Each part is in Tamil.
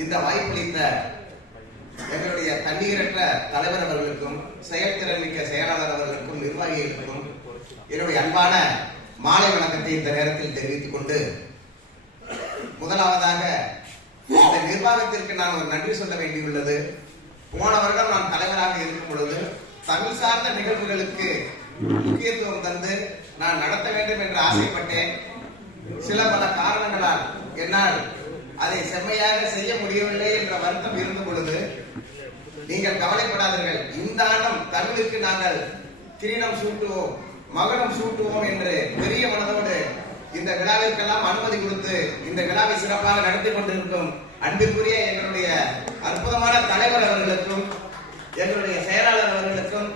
இந்த வாய்ப்பளித்த எங்களுடைய தண்ணீரற்ற தலைவர் அவர்களுக்கும் செயல்திறன் மிக்க செயலாளர் அவர்களுக்கும் நிர்வாகிகளுக்கும் என்னுடைய அன்பான மாலை வணக்கத்தை இந்த நேரத்தில் தெரிவித்துக் கொண்டு, முதலாவதாக இந்த நிர்வாகத்திற்கு நான் ஒரு நன்றி சொல்ல வேண்டியுள்ளது. போன வருடம் நான் தலைவராக இருக்கும் பொழுது தமிழ் சார்ந்த நிகழ்வுகளுக்கு முக்கியத்துவம் தந்து நான் நடத்த வேண்டும் என்று ஆசைப்பட்டேன். சில பல காரணங்களால் என்னால் அதை செம்மையாக செய்ய முடியவில்லை என்ற வருத்தம் இருந்த பொழுது, நீங்கள் கவலைப்படாதீர்கள், இந்த ஆண்டும் தமிழுக்கு நாங்கள் கிரீடம் சூட்டுவோம், மகுடம் சூட்டுவோம் என்று பெரிய மனதோடு இந்த விழாவிற்கெல்லாம் அனுமதி கொடுத்து இந்த விழாவை சிறப்பாக நடத்தி கொண்டிருக்கும் அன்பிற்குரிய எங்களுடைய அற்புதமான தலைவர் அவர்களுக்கும், எங்களுடைய செயலாளர் அவர்களுக்கும்,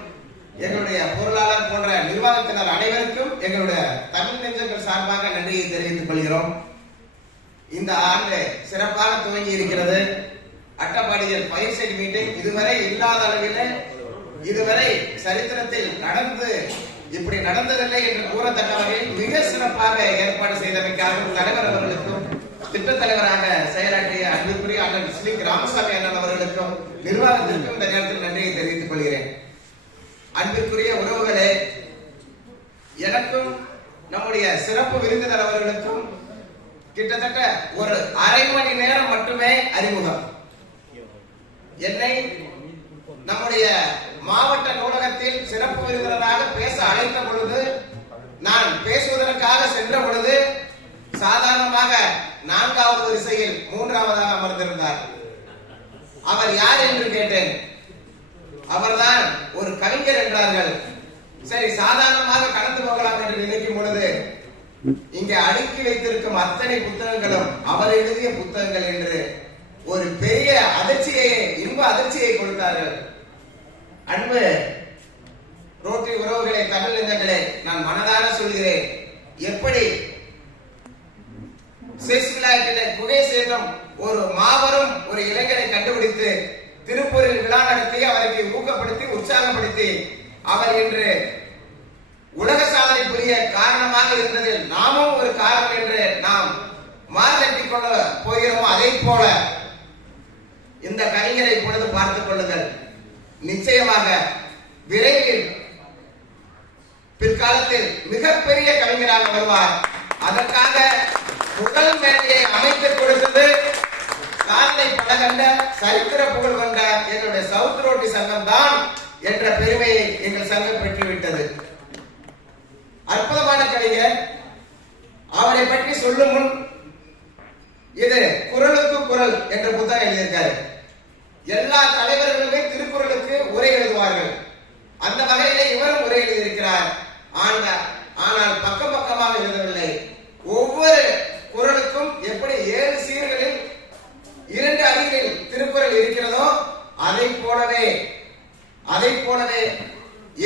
எங்களுடைய பொருளாளர் போன்ற நிர்வாகத்தினர் அனைவருக்கும் எங்களுடைய தமிழ் நெஞ்சங்கள் சார்பாக நன்றியை தெரிவித்துக் கொள்கிறோம். இந்த ஆண்டு சிறப்பாக துவங்கி இருக்கிறது. அட்டப்பாடியில் ஃபயர் சைட் மீட்டிங் இதுவரை இல்லாத அளவில், இதுவரை சரித்திரத்தில் இப்படி நடந்ததில்லை என்று கூறத்தக்க வகையில் மிக சிறப்பாக ஏற்பாடு செய்தமைக்காக தலைவர் அவர்களுக்கும், திட்ட தலைவராக செயலாற்றிய அன்புக்குரிய அண்ணன் ஸ்ரீ ராமசாமி அண்ணன் அவர்களுக்கும், நிர்வாகத்திற்கும் இந்த நேரத்தில் நன்றியை தெரிவித்துக் கொள்கிறேன். அன்பிற்குரிய உறவுகளே, எனக்கும் நம்முடைய சிறப்பு விருந்தினர் அவர்களுக்கும் கிட்டத்தட்ட ஒரு அரை மணி நேரம் மட்டுமே அறிமுகம். என்னை நம்முடைய மாவட்ட நூலகத்தில் சிறப்பு விருந்தினராக பேச அழைத்த பொழுது, நான் பேசுவதற்காக சென்ற பொழுது சாதாரணமாக 4வது வரிசையில் 3ஆவதாக அமர்ந்திருந்தார். அவர் யார் என்று கேட்டேன். அவர்தான் ஒரு கவிஞர் என்றார்கள். சரி, சாதாரணமாக கடந்து போகலாம் என்று நினைக்கும் பொழுது, இங்கே அடுக்கி வைத்திருக்கும் அத்தனை புத்தகங்களும் அவர் எழுதிய புத்தகங்கள் என்று ஒரு பெரிய அதிர்ச்சியை, இன்ப அதிர்ச்சியை கொடுத்தார்கள். அன்பு ரோட்டரி உறவுகளை, தமிழ் நெஞ்சங்களே, நான் மனதார சொல்கிறேன், எப்படி செஸ் விளையாட்டிலே குகை சேதம் ஒரு மாபெரும் ஒரு இளைஞரை கண்டுபிடித்து திருப்பூரில் விழா நடத்தி அவருக்கு ஊக்கப்படுத்தி உற்சாகப்படுத்தி அவர் இன்று உலக சாதனை புரிய காரணமாக இருந்ததில் நாமும் ஒரு காரணம் என்று நாம் மார்த்தட்டிக் கொள்ள போகிறோம். அதை போல இந்த கவிஞரை இப்பொழுது பார்த்துக் கொள்ளுங்கள். நிச்சயமாக விரைவில் பிற்காலத்தில் மிகப்பெரிய கவிஞராக வருவார். அதற்காக முதல் மேடையை அமைத்து கொடுத்தது காலை பல கண்ட சரித்திர புகழ் கொண்ட எங்களுடைய சவுத் ரோட்டி சங்கம் தான் என்ற பெருமையை எங்கள் சங்கம் பெற்றுவிட்டது. அற்புதமான கவிஞர். அவரை பற்றி சொல்லும் முன், இது குரலுக்கு குரல் என்ற புத்தகம் எழுதியிருக்காரு. எல்லா தலைவர்களுமே திருக்குறளுக்கு உரை எழுதுவார்கள். அந்த வகையிலே இவரும் உரை எழுதியிருக்கிறார். ஆனால் பக்கம் பக்கமாக எழுதவில்லை. ஒவ்வொரு குறளுக்கும் எப்படி 7 சீர்களில் 2 அடிகளில் திருக்குறள் இருக்கிறதோ அதை போலவே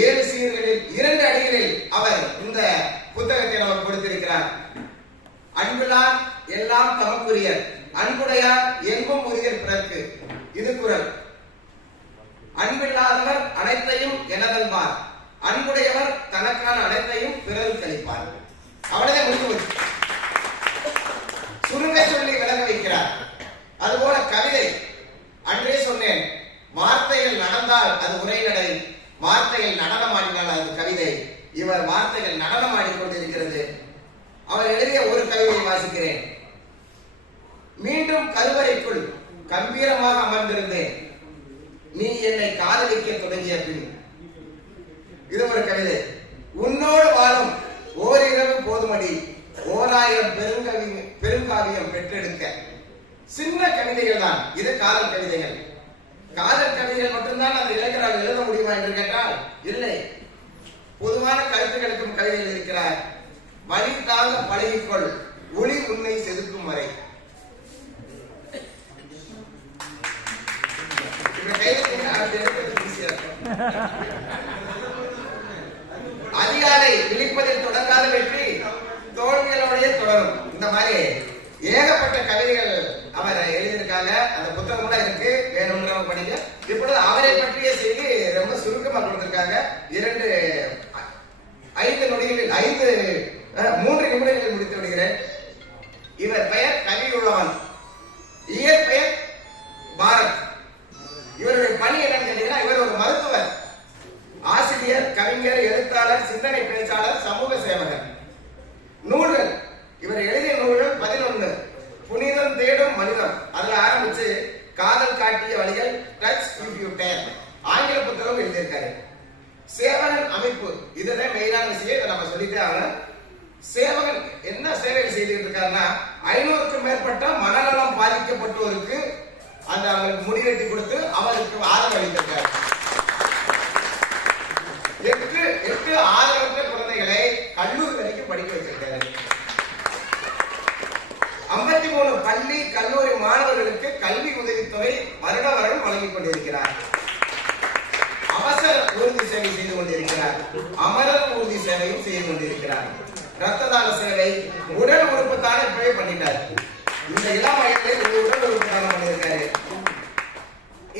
7 சீர்களில் 2 அடிகளில் அவர் இந்த புத்தகத்தை நமக்கு கொடுத்திருக்கிறார். அன்புளார் எல்லாம் தமக்குரியர், அன்புடையார் எங்கும் உரியர் பிறர்க்கு, இது குறள். அன்பில்லாதவர் அனைத்தையும் எனதல்வார், அன்புடையவர் தனக்கான அனைத்தையும் பிறருக்கு அளிப்பார். அவ்வளவுதான் முடிவு. சுருங்க சொல்லி விளங்க வைக்கிறார். அதுபோல கவிதை, அன்றே சொன்னேன், வார்த்தைகள் நடந்தால் அது உரைநடை, வார்த்தைகள் நடனமாடினால் அது கவிதை. இவர் வார்த்தைகள் நடனமாடிக்கொண்டிருக்கிறது. அவர் எழுதிய ஒரு கவிதையை வாசிக்கிறேன். மீண்டும் கருவறைக்குள் கம்பீரமாக அமர்ந்திருந்தேன், நீ என்னை காதலிக்க தொடங்கிய பின். இது ஒரு கவிதை. உன்னோடு வாழும் ஓரிரவு போதுமடி, 1000 பெருங்காவியம் பெற்றெடுக்க. சின்ன கவிதைகள் தான் இது, காதல் கவிதைகள். காதல் கவிதைகள் மட்டும்தான் அந்த இளைஞரால் எழுத முடியுமா என்று கேட்டால் இல்லை. பொதுவான கருத்துக்களுக்கும் கவிதைகள் இருக்கிறார். வழி தாங்க பழகிக்கொள், ஒளி உன்னை செதுக்கும் வரை. அதிகாலை விழிப்பதில் தொடங்காத வெற்றி தோல்விகளோடைய தொடரும். இந்த மாதிரி ஏகப்பட்ட கவிதைகள் அவர் எழுதியிருக்காங்க. அந்த புத்தகம் கூட இருக்கு, வேணும்ன்றவங்க படிங்க. இப்பொழுது அவரை பற்றிய செய்தி ரொம்ப சுருக்கமாக கொடுத்திருக்காங்க. 3 நிமிடங்களில் முடித்து விடுகிறேன். இவர் பெயர் கவியுள்ளவன், இயற்பெயர் மனிதம், அதுல ஆரம்பிச்சு காதல் காட்டிய வழிகள், டச் இஃப் யூ டேர், ஆங்கில புத்தகம் எழுதியிருக்காரு. சேவகன் அமைப்பு, இதுதான் மெயினான விஷயம். இதை நம்ம சொல்லிட்டே ஆகணும். சேவகன் என்ன சேவைகள் செய்துட்டு இருக்காருன்னா, 500க்கும் மேற்பட்ட மனநலம் பாதிக்கப்பட்டோருக்கு அந்த அவங்களுக்கு முடிவெட்டி கொடுத்து அவருக்கு ஆதரவு அளித்திருக்காரு. 8 ஆதரவற்ற குழந்தைகளை கல்லூரி வரைக்கும் படிக்க வச்சிருக்காரு. 53 பள்ளி கல்லூரி மாணவர்களுக்கு கல்வி உதவித்தொகை வருடம் வழங்கிக் கொண்டிருக்கிறார். அவசர ஊர்தி சேவை செய்து கொண்டிருக்கிறார். அமரர் ஊர்தி சேவையும் செய்து கொண்டிருக்கிறார். ரத்த தான சேவை, உடல் உறுப்பு தானே இப்பவே பண்ணிட்டார். இந்த இளம் வயதில் உடல் உறுப்பு தானம் பண்ணியிருக்காரு.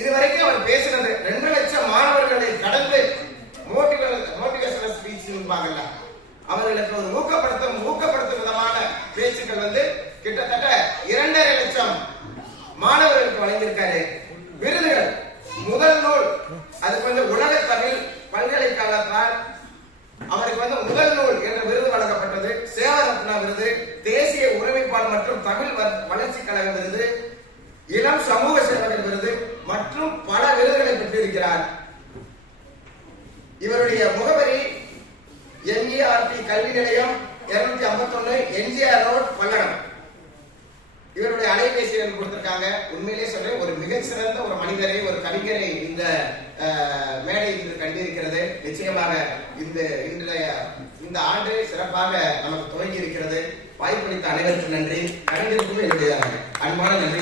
இதுவரைக்கும் அவர் பேசினது 2 லட்சம் மாணவர்களை கடந்து மோட்டிவேஷனல் ஸ்பீச் அவர்களுக்கு ஒரு ஊக்கப்படுத்தும் விதமான பேச்சுக்கள் கிட்டத்தட்ட 2.5 லட்சம் மாணவர்களுக்கு வழங்கியிருக்காரு. விருதுகள், முதல் நூல் அதுக்கு உலக தமிழ் பல்கலைக்கழகத்தால் அவருக்கு முதல் நூல் என்ற விருது வழங்கப்பட்டது. சேவரத்னா விருது, தேசிய ஒருமைப்பாடு மற்றும் தமிழ் வளர்ச்சி கழக விருது, இளம் சமூக சேவகர் விருது மற்றும் பல விருதுகளை பெற்றிருக்கிறார். இவருடைய முகவரி MERT கல்வி நிலையம், 251 எம்ஜிஆர் ரோட், பல்லடம். இவருடைய அலைபேசி எண் கொடுத்திருக்காங்க. உண்மையிலே சொல்றேன், ஒரு மிகச்சிறந்த ஒரு மனிதரை, ஒரு கவிஞரை இந்த மேடை இன்று கண்டிருக்கிறது. நிச்சயமாக இந்த ஆண்டு சிறப்பாக நமக்கு துவங்கி இருக்கிறது. வாய்ப்பளித்த அனைவருக்கும் நன்றி. கலைஞருக்கும் என்னுடைய அன்பான நன்றி.